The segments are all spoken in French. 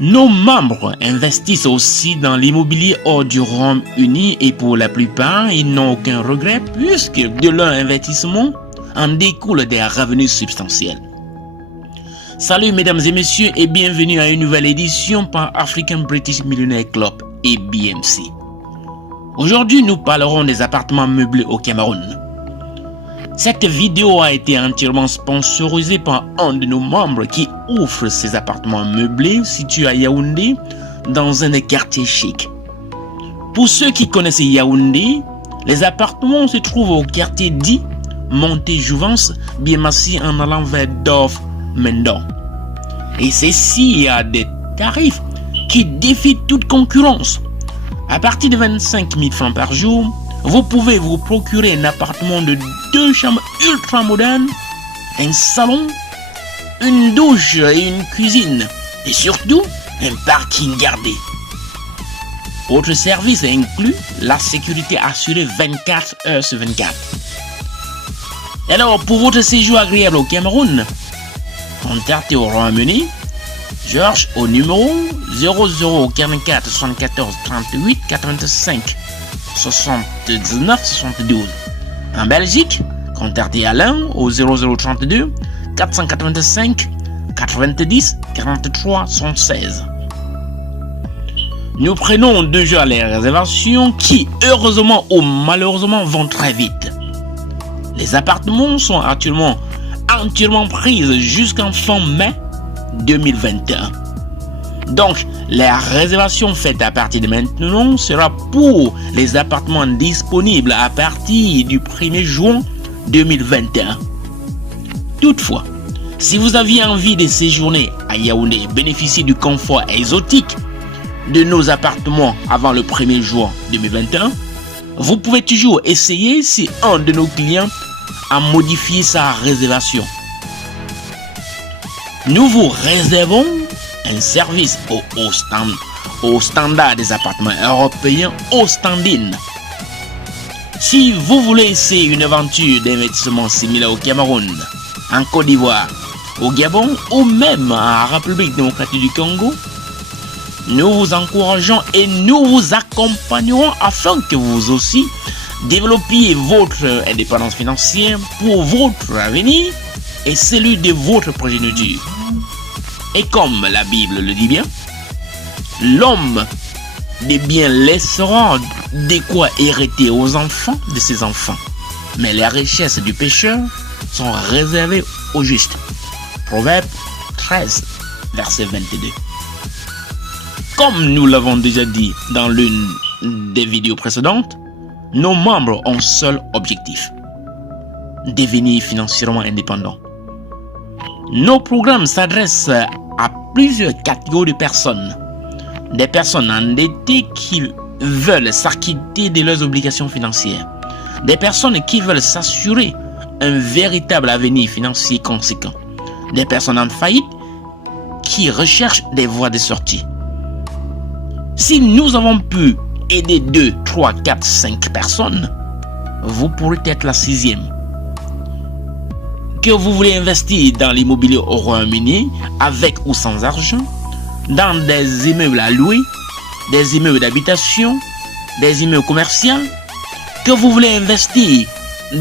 Nos membres investissent aussi dans l'immobilier hors du Royaume-Uni et pour la plupart, ils n'ont aucun regret puisque de leur investissement en découlent des revenus substantiels. Salut mesdames et messieurs et bienvenue à une nouvelle édition par African British Millionaire Club et BMC. Aujourd'hui, nous parlerons des appartements meublés au Cameroun. Cette vidéo a été entièrement sponsorisée par un de nos membres qui offre ces appartements meublés situés à Yaoundé dans un des quartiers chics. Pour ceux qui connaissent Yaoundé, les appartements se trouvent au quartier dit Monté-Jouvence, bien massif en allant vers Dorf-Mendon. Et ceci a des tarifs qui défient toute concurrence. À partir de 25 000 francs par jour, vous pouvez vous procurer un appartement de 2 chambres ultra modernes, un salon, une douche et une cuisine, et surtout un parking gardé. Autre service inclut la sécurité assurée 24 heures sur 24. Alors, pour votre séjour agréable au Cameroun, contactez au Royaume-Uni, Georges au numéro 0044 74 38 85 79 72. En Belgique, contactez Alain au 0032 485 90 43 116. Nous prenons déjà les réservations qui, heureusement ou malheureusement, vont très vite. Les appartements sont actuellement entièrement pris jusqu'en fin mai 2021. Donc, la réservation faite à partir de maintenant sera pour les appartements disponibles à partir du 1er juin 2021. Toutefois, si vous aviez envie de séjourner à Yaoundé et bénéficier du confort exotique de nos appartements avant le 1er juin 2021, vous pouvez toujours essayer si un de nos clients a modifié sa réservation. Nous vous réservons un service au standard des appartements européens au stand-in. Si vous voulez essayer une aventure d'investissement similaire au Cameroun, en Côte d'Ivoire, au Gabon ou même en République démocratique du Congo, nous vous encourageons et nous vous accompagnerons afin que vous aussi développiez votre indépendance financière pour votre avenir et celui de votre progéniture. Et comme la Bible le dit bien, l'homme des biens laissera de quoi hériter aux enfants de ses enfants. Mais les richesses du pécheur sont réservées aux justes. Proverbe 13, verset 22. Comme nous l'avons déjà dit dans l'une des vidéos précédentes, nos membres ont un seul objectif: devenir financièrement indépendants. Nos programmes s'adressent à plusieurs catégories de personnes. Des personnes endettées qui veulent s'acquitter de leurs obligations financières. Des personnes qui veulent s'assurer un véritable avenir financier conséquent. Des personnes en faillite qui recherchent des voies de sortie. Si nous avons pu aider 2, 3, 4, 5 personnes, vous pourrez être la 6e. Que vous voulez investir dans l'immobilier au Royaume-Uni avec ou sans argent, dans des immeubles à louer, des immeubles d'habitation, des immeubles commerciaux, que vous voulez investir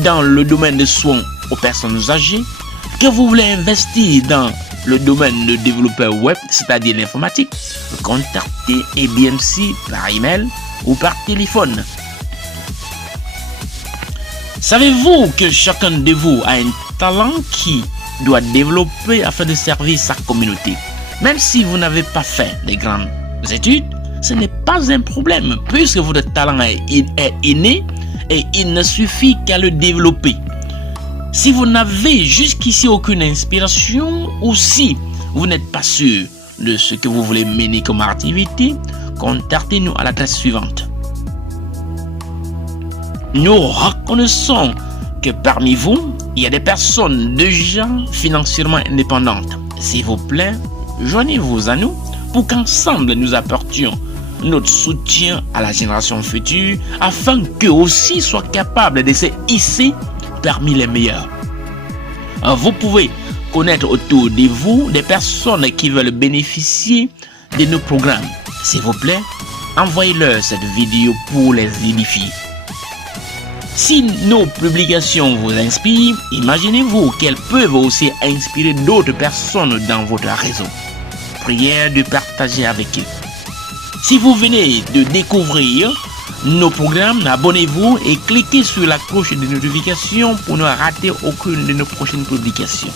dans le domaine de soins aux personnes âgées, que vous voulez investir dans le domaine de développeur web, c'est-à-dire l'informatique, contactez BMC par email ou par téléphone. Savez-vous que chacun de vous a un talent qui doit développer afin de servir sa communauté? Même si vous n'avez pas fait de grandes études, ce n'est pas un problème puisque votre talent est inné et il ne suffit qu'à le développer. Si vous n'avez jusqu'ici aucune inspiration ou si vous n'êtes pas sûr de ce que vous voulez mener comme activité, contactez-nous à l'adresse suivante. Nous reconnaissons que parmi vous, il y a des personnes déjà financièrement indépendantes. S'il vous plaît, joignez-vous à nous pour qu'ensemble nous apportions notre soutien à la génération future afin qu'eux aussi soient capables de se hisser parmi les meilleurs. Vous pouvez connaître autour de vous des personnes qui veulent bénéficier de nos programmes. S'il vous plaît, envoyez-leur cette vidéo pour les édifier. Si nos publications vous inspirent, imaginez-vous qu'elles peuvent aussi inspirer d'autres personnes dans votre réseau. Prière de partager avec eux. Si vous venez de découvrir nos programmes, abonnez-vous et cliquez sur la cloche de notification pour ne rater aucune de nos prochaines publications.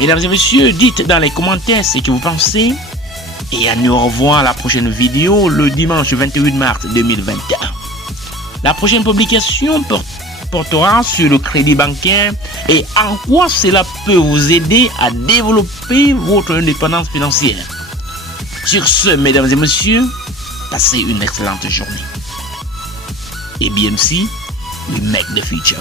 Mesdames et messieurs, dites dans les commentaires ce que vous pensez et à nous revoir à la prochaine vidéo le dimanche 28 mars 2021. La prochaine publication portera sur le crédit bancaire et en quoi cela peut vous aider à développer votre indépendance financière. Sur ce, mesdames et messieurs, passez une excellente journée. Et BMC, we make the future.